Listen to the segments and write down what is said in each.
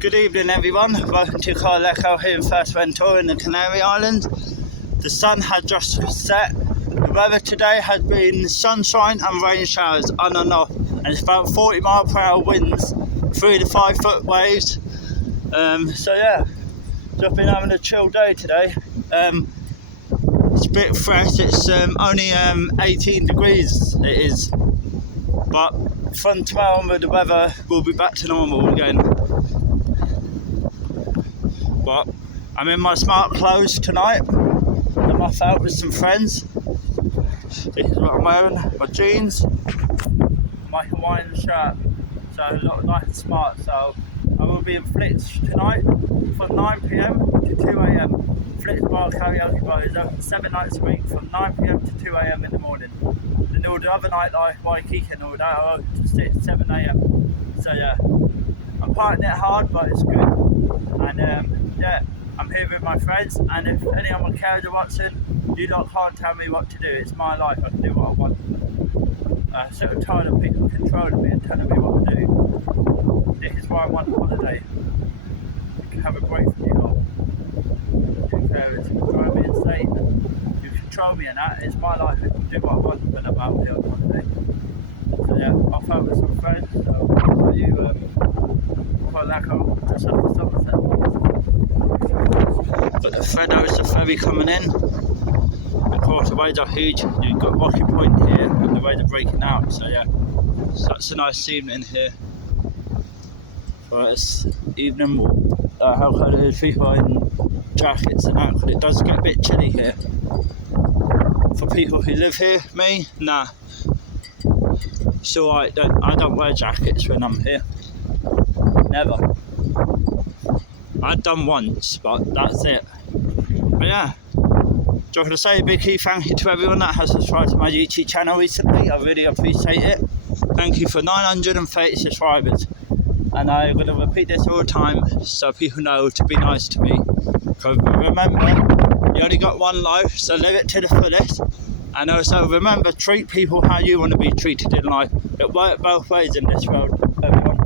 Good evening everyone, welcome to corralejo here in Fuerteventura in the Canary Islands. The sun has just set. The weather today has been sunshine and rain showers on and off, and it's about 40 mile per hour winds, 3 to 5 foot waves. So yeah, just been having a chill day today. It's a bit fresh, it's only 18 degrees it is, but from tomorrow onward the weather will be back to normal again. But I'm in my smart clothes tonight. I'm off out with some friends. This is what I'm wearing, my jeans, my Hawaiian shirt. So I look nice and smart. So I will be in Flitz tonight from 9 PM to 2 AM. Flitz Bar Karaoke Bar is open 7 nights a week from 9 PM to 2 AM in the morning. And all the other night like Waikiki and all that are open to 6, 7 AM. So yeah, I'm partying it hard, but it's good. And yeah, I'm here with my friends, and if anyone cares or watching, you lot can't tell me what to do. It's my life, I can do what I want. I'm so tired of people controlling me and telling me what to do. This is why I want a holiday. I can have a break from you lot. You care, to control me and say, you control me and that, it's my life, I can do what I want when I'm out here on holiday. So yeah, I'll phone with some friends, so for you, corralejo, just after sunset. But the Freddo is the ferry coming in. Of course the waves are huge. You've got Rocky Point here and the waves are breaking out, so yeah. So it's a nice evening here. But it's evening walk. How cold it is, people are in jackets and that, because it does get a bit chilly here. For people who live here, me, nah. So I don't wear jackets when I'm here. Never. I've done once, but that's it. But yeah, just want to say a big thank you to everyone that has subscribed to my YouTube channel recently. I really appreciate it. Thank you for 930 subscribers. And I'm going to repeat this all the time so people know to be nice to me. Because remember, you only got one life, so live it to the fullest. And also remember, treat people how you want to be treated in life. It works both ways in this world, everyone.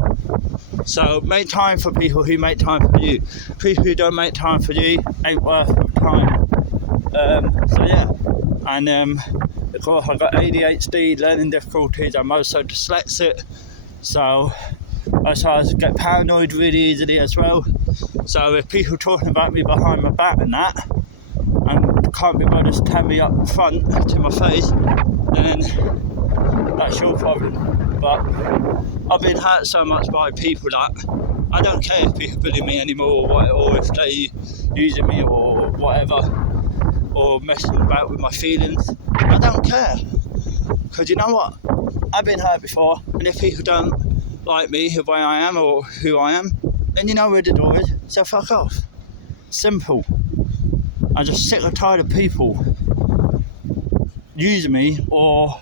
So make time for people who make time for you. People who don't make time for you ain't worth time. So yeah, and of course I've got ADHD, learning difficulties. I'm also dyslexic, so I get paranoid really easily as well. So if people talking about me behind my back and that, and can't be bothered to tell me up front to my face, then that's your problem. But I've been hurt so much by people that I don't care if people bully me anymore, or if they using me or whatever, or messing about with my feelings. I don't care, because you know what? I've been hurt before, and if people don't like me, the way I am or who I am, then you know where the door is, so fuck off. Simple. I'm just sick and tired of people using me or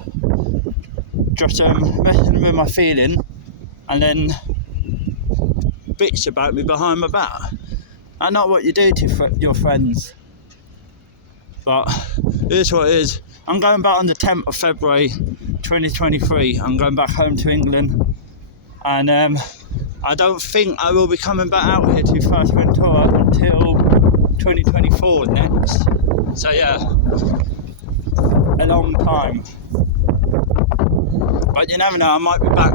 just messing with my feeling and then bitch about me behind my back. That's not what you do to your friends. But here's what it is. I'm going back on the 10th of February 2023. I'm going back home to England, and I don't think I will be coming back out here to Fuerteventura until 2024 next. So yeah, a long time. But you never know, I might be back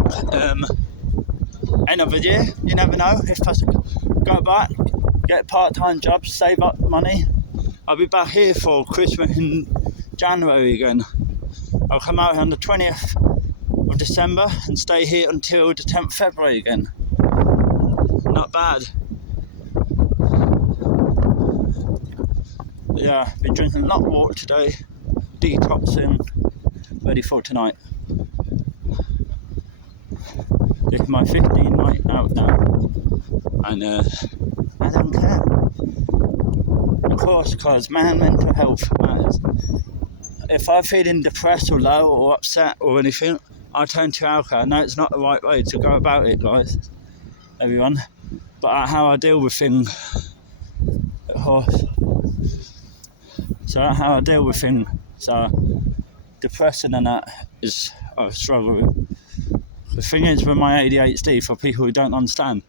end of the year. You never know. If I go back, get a part-time job, save up money, I'll be back here for Christmas in January again. I'll come out on the 20th of December and stay here until the 10th of February again. Not bad. Yeah, been drinking a lot of water today, detoxing, ready for tonight. This is my 15th night out now, and I don't care. Of course, because mental health matters. If I'm feeling depressed or low or upset or anything, I turn to alcohol. I know it's not the right way to go about it, guys, everyone, but how I deal with things, of course. So that's how I deal with things. So depression and that is I struggle with. The thing is with my ADHD, for people who don't understand,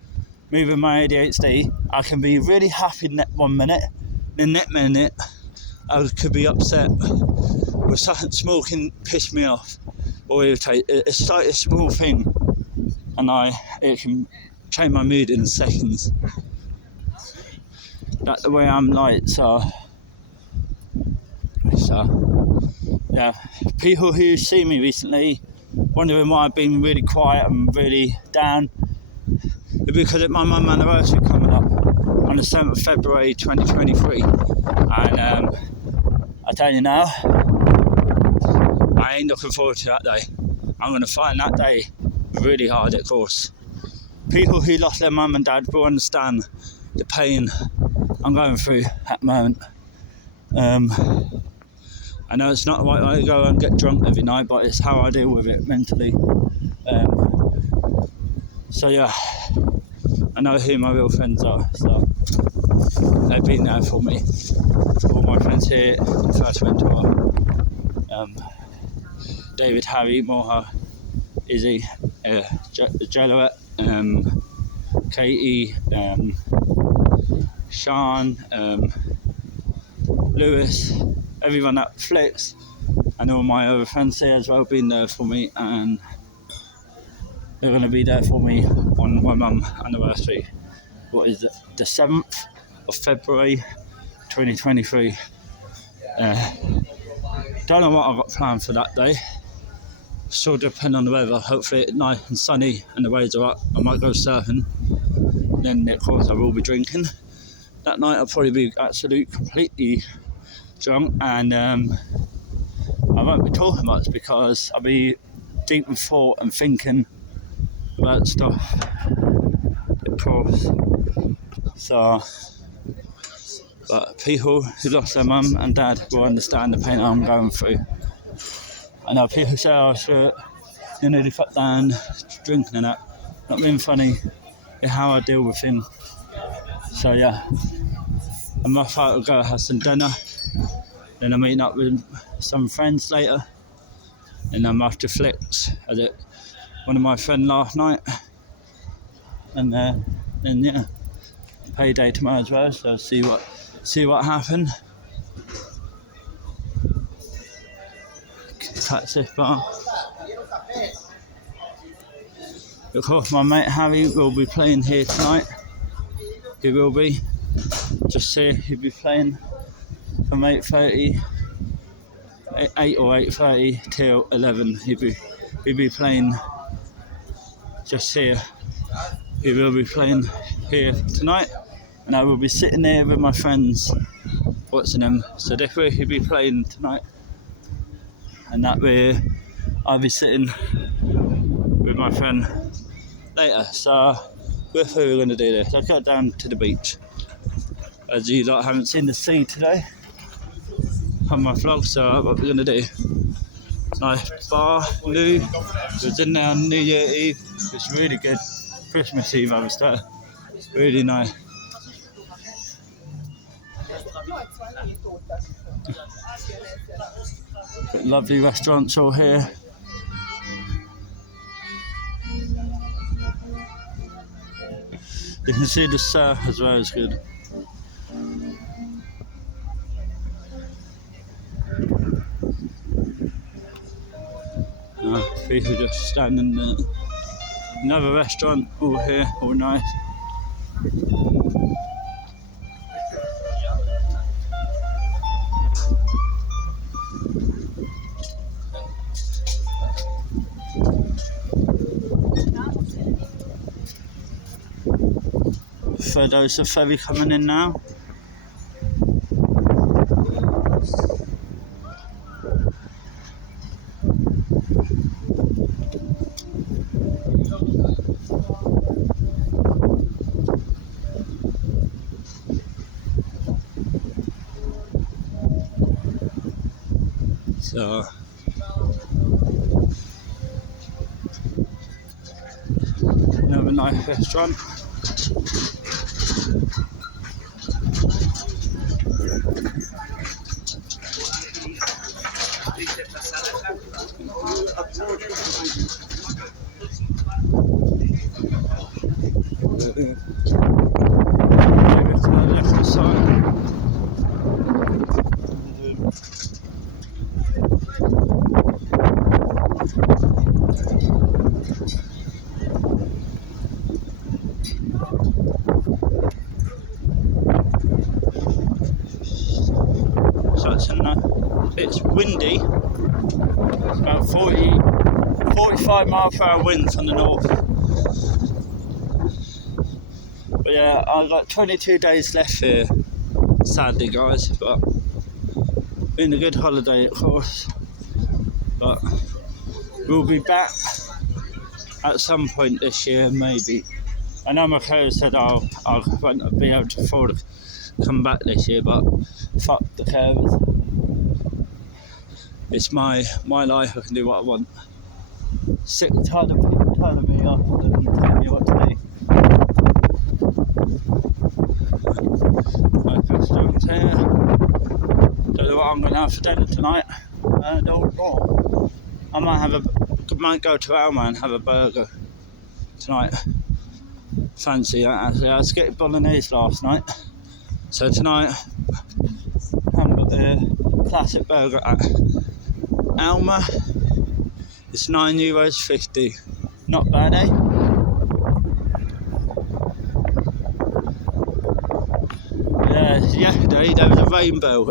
me with my ADHD, I can be really happy one minute, the next minute I could be upset with something small can piss me off or irritate. It's like a small thing, and it can change my mood in seconds. That's the way I'm like, so yeah. People who see me recently wondering why I've been really quiet and really down, because it's my mum's anniversary coming up on the 7th of February 2023, and I tell you now, I ain't looking forward to that day. I'm going to find that day really hard, of course. People who lost their mum and dad will understand the pain I'm going through at the moment. I know it's not the right way to go and get drunk every night, but it's how I deal with it mentally. So yeah, I know who my real friends are, so they've been there for me. All my friends here in Fuerteventura, David, Harry, Moha, Izzy, Jelowet, Katie, Sean, Lewis, everyone at Flicks, and all my other friends here as well been there for me, and they're going to be there for me on my mum's anniversary. What is it? The 7th of February 2023. Don't know what I've got planned for that day. Still depend on the weather. Hopefully it's nice and sunny and the waves are up. I might go surfing. Then of course I will be drinking. That night I'll probably be completely drunk, and I won't be talking much because I'll be deep in thought and thinking about stuff, of course. So, but people who lost their mum and dad will understand the pain I'm going through. I know people say I was nearly fucked down, drinking and that. Not being funny, it's how I deal with things. So yeah, I'm off out to go have some dinner. Then I'm meeting up with some friends later. And I'm off to Flicks. I did one of my friends last night. And then yeah, payday tomorrow as well. So see what happened. Catch this bar. Of course, my mate Harry will be playing here tonight. He will be. Just see, he'll be playing from 8:30, 8 or 8:30 till 11. He'll be playing just here. He will be playing here tonight, and I will be sitting there with my friends watching him. So this way he'll be playing tonight, and that way I'll be sitting with my friend later. So with who we're going to do this, I'll go down to the beach. As you lot haven't seen the sea today on my vlog, so what we're going to do, nice bar, Lou, was in there on New Year Eve, it's really good. Christmas Eve I was there, really nice. Lovely restaurants all here. You can see the surf as well, it's good. People just standing there. Another restaurant all here, all nice. There's a ferry coming in now. So another nice restaurant. Maybe to the left side. So it's windy. It's about 45 mile per hour wind from the north. But yeah, I've got 22 days left here, sadly guys, but been a good holiday of course. But we'll be back at some point this year, maybe. I know my coach said I won't be able to afford to come back this year, but fuck the curves. It's my life, I can do what I want. Sick and tired of people telling me off and telling me what to do. Like restaurants here. Don't know what I'm going to have for dinner tonight. I don't know. I might go to Alma and have a burger tonight. Fancy that actually. I was getting bolognese last night. So tonight, I've got the classic burger at Alma. It's €9.50. Not bad, eh? Yesterday there was a rainbow.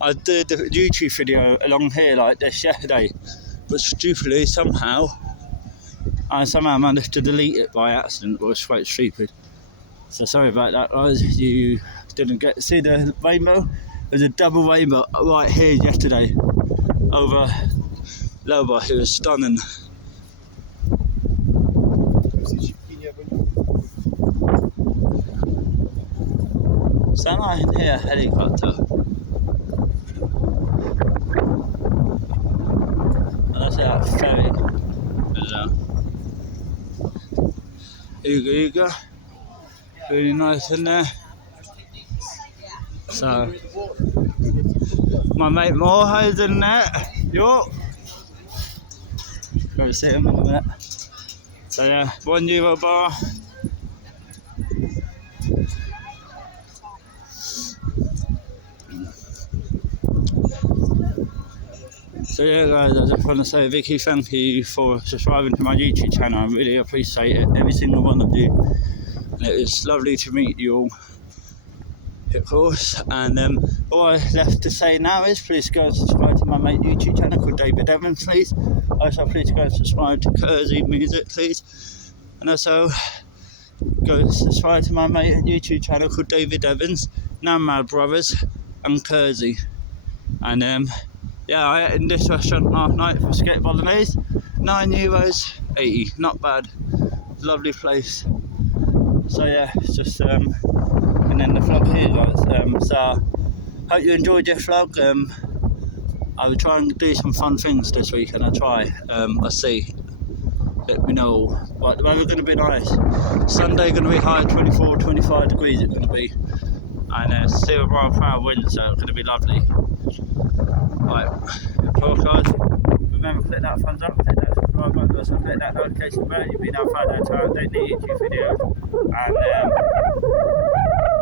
I did a YouTube video along here like this yesterday, but stupidly I somehow managed to delete it by accident. It was quite stupid. So sorry about that, guys. You didn't get to see the rainbow. There's a double rainbow right here yesterday over Loba. It was stunning. Stand right in here, helicopter. And that's that ferry. Uga. Really nice in there. So, my mate Moorhead's in there. Yo. Go see him in a minute. So yeah, €1 bar. So yeah guys, I just want to say Vicky, thank you for subscribing to my YouTube channel. I really appreciate it, every single one of you. And it was lovely to meet you all, of course. And all I left to say now is please go and subscribe to my mate YouTube channel called David Evans, please. Also please go and subscribe to Kersey Music, please. And also go and subscribe to my mate YouTube channel called David Evans, Namad Brothers and Kersey. And yeah, I ate in this restaurant last night for spaghetti bolognese, €9.80, not bad, lovely place. So yeah, it's just and then the vlog here guys. So hope you enjoyed this vlog. I will try and do some fun things this week, and I'll try. I'll see. Let me know. But the weather's going to be nice. Sunday going to be high, 24, 25 degrees it's going to be. And still around per hour wind, so it's going to be lovely. Right, cool guys. Remember, click that thumbs up, click that subscribe button, also click that notification bell. You'll be notified every time I update the YouTube videos. And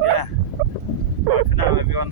yeah, bye for now, everyone.